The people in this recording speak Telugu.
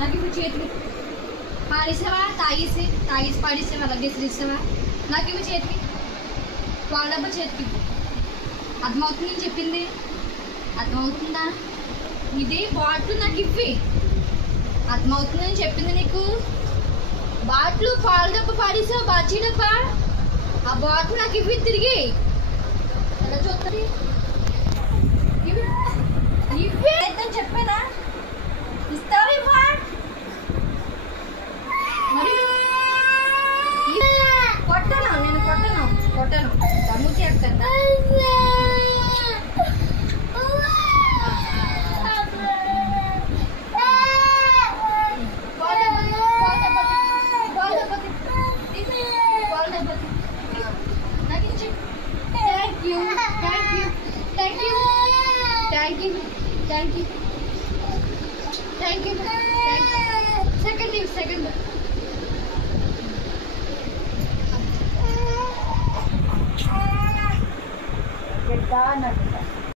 నాకు ఇప్పుడు చేతికి పాడిస్తావా? తాగేసి పాడిస్తావా? లగ్గేసి ఇస్తావా? నాకు ఇప్పుడు చేతికి పాల డబ్బా చేతికి అర్థమవుతుంది నేను చెప్పింది? అర్థమవుతుందా? ఇది బాటిల్ నాకు ఇవ్వి. అర్థమవుతుంది నేను చెప్పింది నీకు? బాటిల్ పాల డబ్బా పాడిస్తావా? బాచీ డబ్బా ఆ బాటిల్ నాకు ఇవ్వి తిరిగి. ఎలా చూస్తుంది? ఇవ్వే అని చెప్పానా? ఇస్తావా? ఇవ్వా? కొట్టను, నేను కొట్టను తమ్ముకి చెప్తాను. Second. Get done.